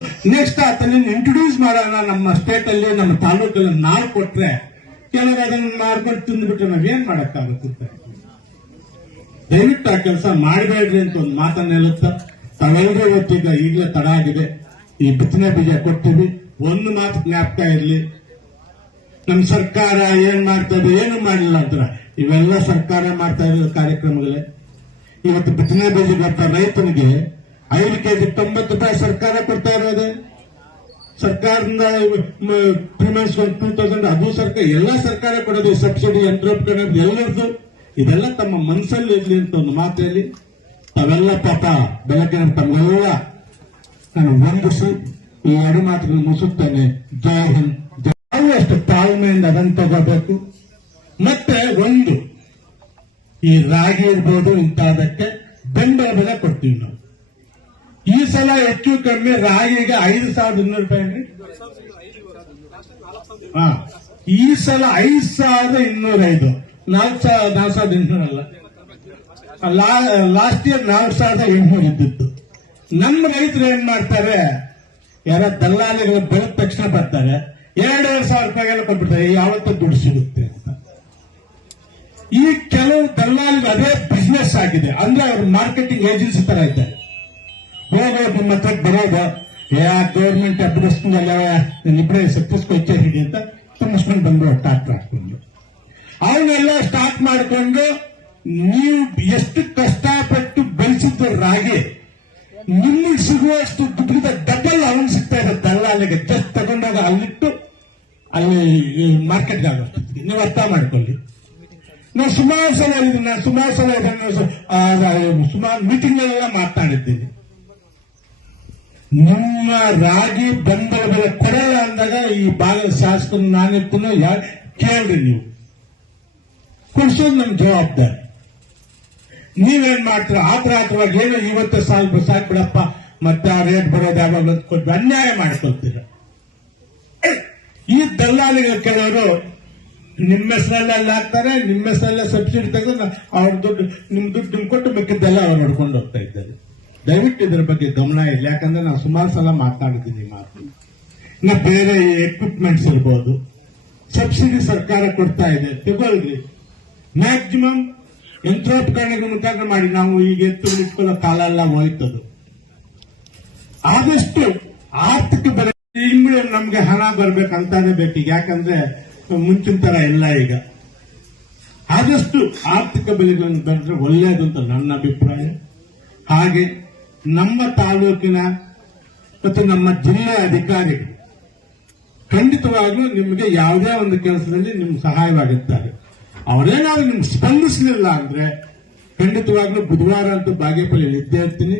Next ಆತನ introduce ಮಾಡೋಣ ನಮ್ಮ ಸ್ಟೇಟ್ ಅಲ್ಲಿ, ನಮ್ಮ ತಾಲೂಕಲ್ಲಿ ನಾವು ಕೊಟ್ರೆ ಕೆಲವರು ಅದನ್ನ ಮಾಡ್ಕೊಂಡು ತಿಂದ್ಬಿಟ್ರೆ ನಾವೇನ್ ಮಾಡಕ್ಕಾಗುತ್ತೆ. ದಯವಿಟ್ಟು ಆ ಕೆಲಸ ಮಾಡಬೇಡ್ರಿ ಅಂತ ಒಂದು ಮಾತನ್ನ ಹೇಳುತ್ತಾ ತಾವೆಲ್ಲರೂ ಇವತ್ತೀಗ ಈಗಲೇ ತಡ ಆಗಿದೆ. ಈ ಬಿತ್ತನೆ ಬೀಜ ಕೊಟ್ಟಿವಿ. ಒಂದು ಮಾತು ಜ್ಞಾಪಕ ಇರಲಿ, ನಮ್ಮ ಸರ್ಕಾರ ಏನ್ ಮಾಡ್ತಾ ಇದೆ, ಏನು ಮಾಡಿಲ್ಲ ಅಂತ. ಇವೆಲ್ಲ ಸರ್ಕಾರ ಮಾಡ್ತಾ ಇರೋ ಕಾರ್ಯಕ್ರಮಗಳೇ. ಇವತ್ತು ಬಿತ್ತನೆ ಬೀಜ ಬರ್ತಾ ರೈತನಿಗೆ 5 ಕೆಜಿ 90 ರೂಪಾಯಿ ಸರ್ಕಾರ ಕೊಡ್ತಾ ಇರೋದೆ. ಸರ್ಕಾರದಿಂದ ಪ್ರಿಮೆನ್ಸ್ 2000 ಅದು ಸರ್ಕಾರ, ಎಲ್ಲ ಸರ್ಕಾರ ಕೊಡೋದು. ಸಬ್ಸಿಡಿ ಯಂತ್ರೋಪಕರಣ ಎಲ್ಲರದು. ಇದೆಲ್ಲ ತಮ್ಮ ಮನಸ್ಸಲ್ಲಿ ಇರ್ಲಿ ಅಂತ ಒಂದು ಮಾತಲ್ಲಿ ತಾವೆಲ್ಲ ಪಾಪ ಬೆಳಗ್ಗೆ ತಮ್ಮೆಲ್ಲ ನಾನು ವಂದಿಸಿ ಈ 2 ಮಾತುಗಳನ್ನು ಮುಗಿಸುತ್ತೇನೆ. ಜೈ ಹಿಂದ್. ನಾವು ಅಷ್ಟು ತಾಳ್ಮೆಯಿಂದ ಅದನ್ನು ತಗೋಬೇಕು. ಮತ್ತೆ ಒಂದು ಈ ರಾಗಿ ಇರ್ಬೋದು ಇಂತಹದಕ್ಕೆ ಬೆಂಬಲ ಬೆಲೆ ಕೊಡ್ತೀವಿ ನಾವು. ಈ ಸಲ ಹೆಚ್ಚು ಕಮ್ಮಿ ರಾಗಿಗೆ 5200 ರೂಪಾಯಿ. ಈ ಸಲ 5205, 4800 ಅಲ್ಲ. ಲಾಸ್ಟ್ ಇಯರ್ 4800 ಇದ್ದಿತ್ತು. ನಮ್ಮ ರೈತರು ಏನ್ ಮಾಡ್ತಾರೆ, ಯಾರ ದಲ್ಲಾಳಿಗಳು ಬೆಳೆದ ತಕ್ಷಣ ಬರ್ತಾರೆ, 2,000 ರೂಪಾಯಿಗೆಲ್ಲ ಕೊಟ್ಬಿಡ್ತಾರೆ, ಯಾವತ್ತೂ ದುಡ್ಡು ಸಿಗುತ್ತೆ ಅಂತ. ಈ ಕೆಲವು ದಲ್ಲಾಳಿಗಳು ಅದೇ ಬಿಸ್ನೆಸ್ ಆಗಿದೆ. ಅಂದ್ರೆ ಅವ್ರ ಮಾರ್ಕೆಟಿಂಗ್ ಏಜೆನ್ಸಿ ತರ ಇದ್ದಾರೆ. ಹೋಗೋದು ನಿಮ್ಮ ಹತ್ರಕ್ಕೆ ಬರೋದು, ಗೌರ್ಮೆಂಟ್ ಅಡ್ವರ್ಟೈಸ್ಮೆಂಟ್ ಇಬ್ಬರೇ ಸಕ್ಸಸ್ಕೊಚ್ಚೆ ಹಿಡಿ ಅಂತ ತುಂಬಿಸ್ಕೊಂಡು ಬಂದು ಟ್ರಾಕ್ಟರ್ ಹಾಕೊಂಡು ಅವನ್ನೆಲ್ಲ ಸ್ಟಾರ್ಟ್ ಮಾಡಿಕೊಂಡು, ನೀವು ಎಷ್ಟು ಕಷ್ಟಪಟ್ಟು ಬೆಳೆಸಿದ್ದು ರಾಗಿ ನಿಮಗೆ ಸಿಗುವಷ್ಟು ದುಡ್ಡಿದ ಡಬಲ್ ಅವನು ಸಿಗ್ತಾ ಇದೆ ದಲ್ಲಾಳಿಗೆ. ಜಸ್ಟ್ ತಗೊಂಡಾಗ ಅಲ್ಲಿಟ್ಟು ಅಲ್ಲಿ ಮಾರ್ಕೆಟ್ಗೆ ಆಗುತ್ತೆ. ನೀವು ಅರ್ಥ ಮಾಡ್ಕೊಳ್ಳಿ. ನಾವು ಸುಮಾರು ಸಲ ಸುಮಾರು ಮೀಟಿಂಗ್ ಎಲ್ಲ ಮಾತನಾಡಿದ್ದೀನಿ. ನಿಮ್ಮ ರಾಗಿ ಬೆಂಬಲ ಬೆಲೆ ಕೊಡಲ್ಲ ಅಂದಾಗ ಈ ಭಾಗದ ಶಾಸಕರು ನಾನಿರ್ತೀನೋ ಯಾರು ಕೇಳ್ರಿ, ನೀವು ಕೊಡಿಸೋದು ನಮ್ಮ ಜವಾಬ್ದಾರಿ. ನೀವೇನ್ ಮಾಡ್ತೀರ ಆತರವಾಗಿ ಏನೋ ಇವತ್ತು ಸಾಕು ಬಿಡಪ್ಪ, ಮತ್ತೆ ಆ ರೇಟ್ ಬರೋದು ಯಾವಾಗ ಕೊಟ್ಟು ಅನ್ಯಾಯ ಮಾಡ್ಕೊಳ್ತೀರ. ಈ ದಲ್ಲಾಳಿಗಳು ಕೆಲವರು ನಿಮ್ಮ ಹೆಸರಲ್ಲೆಲ್ಲ ಹಾಕ್ತಾರೆ, ನಿಮ್ಮ ಹೆಸರಲ್ಲೇ ಸಬ್ಸಿಡಿ ತೆಗೆದು ಅವ್ರ ದುಡ್ಡು ನಿಮ್ ದುಡ್ಡು ನಿಮ್ ಕೊಟ್ಟು ಮಿಕ್ಕಿದ್ದೆಲ್ಲ ಅವ್ರು ನೋಡ್ಕೊಂಡು ಹೋಗ್ತಾ ಇದ್ದಾರೆ. ದಯವಿಟ್ಟು ಇದರ ಬಗ್ಗೆ ಗಮನ ಇರಲಿ. ಯಾಕಂದ್ರೆ ನಾವು ಸುಮಾರು ಸಲ ಮಾತನಾಡಿದ್ದೀನಿ ಮಾತು. ಇನ್ನು ಬೇರೆ ಎಕ್ವಿಪ್ಮೆಂಟ್ಸ್ ಇರ್ಬೋದು, ಸಬ್ಸಿಡಿ ಸರ್ಕಾರ ಕೊಡ್ತಾ ಇದೆ, ತಗೊಳ್ರಿ. ಮ್ಯಾಕ್ಸಿಮಮ್ ಯಂತ್ರೋಪಕರಣಗಳ ಮುಖಾಂತರ ಮಾಡಿ. ನಾವು ಈಗ ಎತ್ತುಗಳು ಇಟ್ಕೊಳ್ಳೋ ಕಾಲ ಎಲ್ಲ ಹೋಯ್ತದು. ಆದಷ್ಟು ಆರ್ಥಿಕ ಬೆಲೆ ನಮ್ಗೆ ಹಣ ಬರ್ಬೇಕಂತಾನೆ ಬೇಕೀಗ. ಯಾಕಂದ್ರೆ ಮುಂಚಿನ ತರ ಇಲ್ಲ ಈಗ. ಆದಷ್ಟು ಆರ್ಥಿಕ ಬೆಲೆಗಳನ್ನು ಬಂದ್ರೆ ಒಳ್ಳೆಯದು ಅಂತ ನನ್ನ ಅಭಿಪ್ರಾಯ. ಹಾಗೆ ನಮ್ಮ ತಾಲೂಕಿನ ಮತ್ತು ನಮ್ಮ ಜಿಲ್ಲೆಯ ಅಧಿಕಾರಿಗಳು ಖಂಡಿತವಾಗ್ಲೂ ನಿಮಗೆ ಯಾವುದೇ ಒಂದು ಕೆಲಸದಲ್ಲಿ ನಿಮ್ಗೆ ಸಹಾಯವಾಗುತ್ತಾರೆ. ಅವರೇನಾದ್ರೂ ನಿಮ್ಗೆ ಸ್ಪಂದಿಸಲಿಲ್ಲ ಅಂದ್ರೆ ಖಂಡಿತವಾಗ್ಲೂ ಬುಧವಾರ ಅಂತೂ ಬಾಗೇಪಲ್ಲಿ ಇದ್ದೇ ಇರ್ತೀನಿ,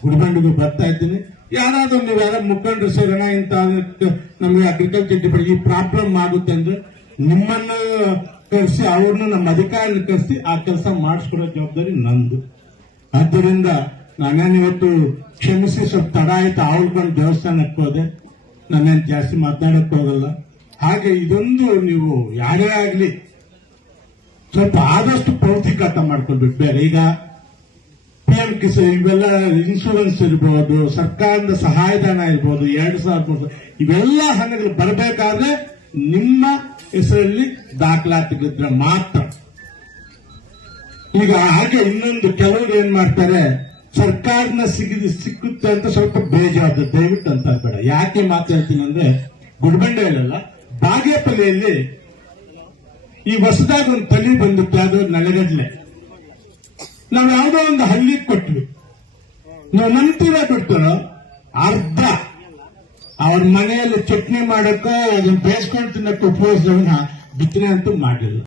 ಗುಡಿಬಂಡಿಗೂ ಬರ್ತಾ ಇದ್ದೀನಿ. ಯಾರಾದ್ರೂ ನೀವು ಯಾರ ಮುಖಂಡರು ಸೇರೋಣ ಇಂತ ನಮಗೆ ಅಗ್ರಿಕಲ್ಚರ್ ಡಿಪಾರ್ಟ್ಮೆಂಟ್ ಈ ಪ್ರಾಬ್ಲಮ್ ಆಗುತ್ತೆ ಅಂದ್ರೆ ನಿಮ್ಮನ್ನು ಕರೆಸಿ, ಅವ್ರನ್ನ ನಮ್ಮ ಅಧಿಕಾರಿನ ಕರೆಸಿ ಆ ಕೆಲಸ ಮಾಡಿಸ್ಕೊಡೋ ಜವಾಬ್ದಾರಿ ನಂದು. ಆದ್ದರಿಂದ ನಾನೇನು ಇವತ್ತು ಕ್ಷಮಿಸಿ ಸ್ವಲ್ಪ ತಡ ಆಯ್ತು, ಅವಳ್ಕೊಂಡು ದೇವಸ್ಥಾನಕ್ಕೆ ಹೋದೆ. ನಾನೇನು ಜಾಸ್ತಿ ಮಾತನಾಡಕ್ಕೆ ಹೋಗಲ್ಲ. ಹಾಗೆ ಇದೊಂದು ನೀವು ಯಾರೇ ಆಗ್ಲಿ ಸ್ವಲ್ಪ ಆದಷ್ಟು ಪೌಷ್ಟಿಕತ ಮಾಡ್ಕೊಳ್ಬೇಕು. ಬೇರೆ ಈಗ PM ಕಿಸಾನ್ ಇವೆಲ್ಲ ಇನ್ಶೂರೆನ್ಸ್ ಇರ್ಬೋದು, ಸರ್ಕಾರದ ಸಹಾಯಧನ ಇರ್ಬೋದು, 2,000 ಇವೆಲ್ಲ ಹಣಗಳು ಬರಬೇಕಾದ್ರೆ ನಿಮ್ಮ ಹೆಸರಲ್ಲಿ ದಾಖಲಾತಿಗಳಿದ್ರೆ ಮಾತ್ರ. ಈಗ ಹಾಗೆ ಇನ್ನೊಂದು ಕೆಲವರು ಏನ್ ಮಾಡ್ತಾರೆ, ಸರ್ಕಾರನ ಸಿಕ್ಕುತ್ತೆ ಅಂತ ಸ್ವಲ್ಪ ಬೇಜಾರು. ದಯವಿಟ್ಟು ಅಂತ ಬೇಡ. ಯಾಕೆ ಮಾತಾಡ್ತೀನಿ ಅಂದ್ರೆ ಗುಡ್ಬಂಡೆಯಲ್ಲ, ಬಾಗೇಪಲ್ಲಿಯಲ್ಲಿ ಈ ಹೊಸದಾಗಿ ಒಂದು ತಳಿ ಬಂದಿತ್ತು, ಅದು ನೆಲಗಡ್ಲೆ. ನಾವು ಯಾವುದೋ ಒಂದು ಹಳ್ಳಿ ಕೊಟ್ವಿ. ನಾವು ನಂತರ ಬಿಡ್ತಾರೋ ಅರ್ಧ ಅವ್ರ ಮನೆಯಲ್ಲಿ ಚಟ್ನಿ ಮಾಡಕ್ಕೋ ಅದನ್ನ ಬೇಯಿಸ್ಕೊಂಡು ತಿನ್ನಕ್ಕೆ ಉಪಯೋಗಿಸೋಣ, ಬಿತ್ತನೆ ಅಂತೂ ಮಾಡಿಲ್ಲ.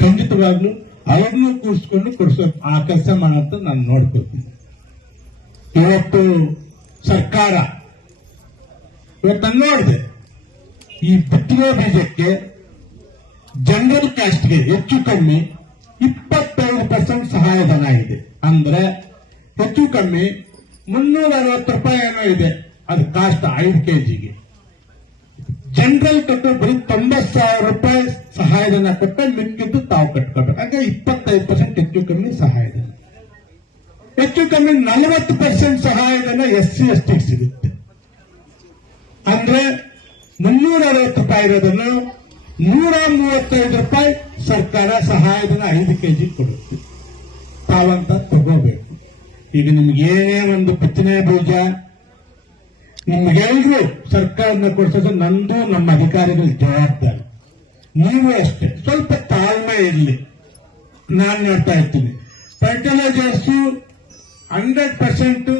ಖಂಡಿತವಾಗ್ಲೂ ಅವ್ರನ್ನೂ ಕೂರಿಸ್ಕೊಂಡು ಕೊಡಿಸೋ ಆ ಕೆಲಸ ಮಾಡೋಂತ ನಾನು ನೋಡ್ಕೊಳ್ತೀನಿ. ಇವತ್ತು ಸರ್ಕಾರ ಇವತ್ತು ನೋಡಿದೆ, ಈ ಬಿತ್ತನೆ ಬೀಜಕ್ಕೆ ಜನರಲ್ ಕಾಸ್ಟ್ಗೆ ಹೆಚ್ಚು ಕಮ್ಮಿ 25% ಸಹಾಯಧನ ಇದೆ. ಅಂದ್ರೆ ಹೆಚ್ಚು ಕಮ್ಮಿ 360 ರೂಪಾಯಿ ಏನೋ ಇದೆ. ಅದು ಕಾಸ್ಟ್ 5 ಕೆಜಿಗೆ. ಜನರಲ್ ಕಟ್ಟೋ ಬರೀ 90,000 ರೂಪಾಯಿ ಸಹಾಯಧನ ಕೊಟ್ಟ ಮಿಕ್ಕಿದ್ದು ತಾವು ಕಟ್ಕೋಬೇಕು. ಹಾಗೆ 25% ಹೆಚ್ಚು ಕಮ್ಮಿ ಸಹಾಯಧನ, ಹೆಚ್ಚು ಕಮ್ಮಿ 40% ಸಹಾಯಧನ SC ST ಸಿಗುತ್ತೆ. ಅಂದ್ರೆ 360 ರೂಪಾಯಿ ಇರೋದನ್ನು 135 ರೂಪಾಯಿ ಸರ್ಕಾರ ಸಹಾಯಧನ 5 ಕೆಜಿ ಕೊಡುತ್ತೆ. ತಾವಂತ ತಗೋಬೇಕು. ಈಗ ನಿಮ್ಗೆ ಏನೇ ಒಂದು ಬಿತ್ತನೆ ಬೀಜ ನಿಮ್ಗೆಲ್ರೂ ಸರ್ಕಾರನ ಕೊಡಿಸೋದು ನಂದು ನಮ್ಮ ಅಧಿಕಾರಿಗಳ ಜವಾಬ್ದಾರಿ. ನೀವು ಅಷ್ಟೇ ಸ್ವಲ್ಪ ತಾಳ್ಮೆ ಇರಲಿ. ನಾನು ನೋಡ್ತಾ ಇರ್ತೀನಿ ಫರ್ಟಿಲೈಸರ್ಸ್ 100%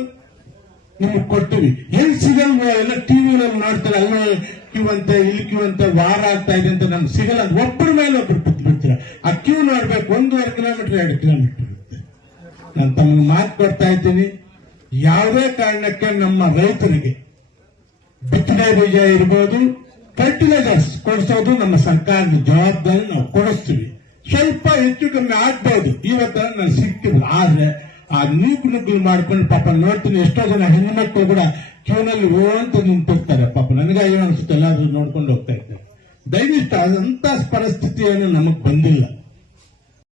ನಿಮಗೆ ಕೊಡ್ತೀವಿ. ಎಲ್ಲಿ ಸಿಗಲ್ವೋ ಎಲ್ಲ ಟಿವಿಗಳಲ್ಲಿ ನೋಡ್ತಾರೆ, ಅಲ್ಲೋ ಕ್ಯೂ ಅಂತ ಇಲ್ಲಿ ಕ್ಯೂ ಅಂತ ವಾರ ಆಗ್ತಾ ಇದೆ ಅಂತ ನಮ್ಗೆ ಸಿಗಲ್ಲ. ಒಬ್ಬರ ಮೇಲೆ ಒಬ್ರು ಬಿಡ್ತೀರ. ಆ ಕ್ಯೂ ನೋಡ್ಬೇಕು 1.5 ಕಿಲೋಮೀಟರ್ 2 ಕಿಲೋಮೀಟರ್ ಇರುತ್ತೆ. ನಾನು ತಮಗೆ ಮಾತು ಕೊಡ್ತಾ ಇದ್ದೀನಿ, ಯಾವುದೇ ಕಾರಣಕ್ಕೆ ನಮ್ಮ ರೈತರಿಗೆ ಬಿತ್ತನೆ ಬೀಜ ಇರ್ಬೋದು, ಫರ್ಟಿಲೈಸರ್ಸ್ ಕೊಡಿಸೋದು ನಮ್ಮ ಸರ್ಕಾರದ ಜವಾಬ್ದಾರಿ. ನಾವು ಕೊಡಿಸ್ತೀವಿ. ಸ್ವಲ್ಪ ಹೆಚ್ಚು ಕಮ್ಮಿ ಆಗ್ಬಹುದು ಇವತ್ತ ನಾನು ಸಿಕ್ಕಿಲ್ಲ. ಆದ್ರೆ ಆ ನೂಕು ಮಾಡ್ಕೊಂಡು ಪಾಪ ನೋಡ್ತೀನಿ, ಎಷ್ಟೋ ಜನ ಹೆಣ್ಮಕ್ಳು ಕೂಡ ಕ್ಯೂನಲ್ಲಿ ಅಂತ ನಿಂತಿರ್ತಾರೆ. ಪಾಪ ನನಗೆ ಏನು ಅನ್ಸುತ್ತೆ, ಎಲ್ಲಾದ್ರೂ ನೋಡ್ಕೊಂಡು ಹೋಗ್ತಾ ಇರ್ತಾರೆ. ದಯವಿಟ್ಟು ಅದಂತ ಪರಿಸ್ಥಿತಿಯನ್ನು ನಮಗ್ ಬಂದಿಲ್ಲ.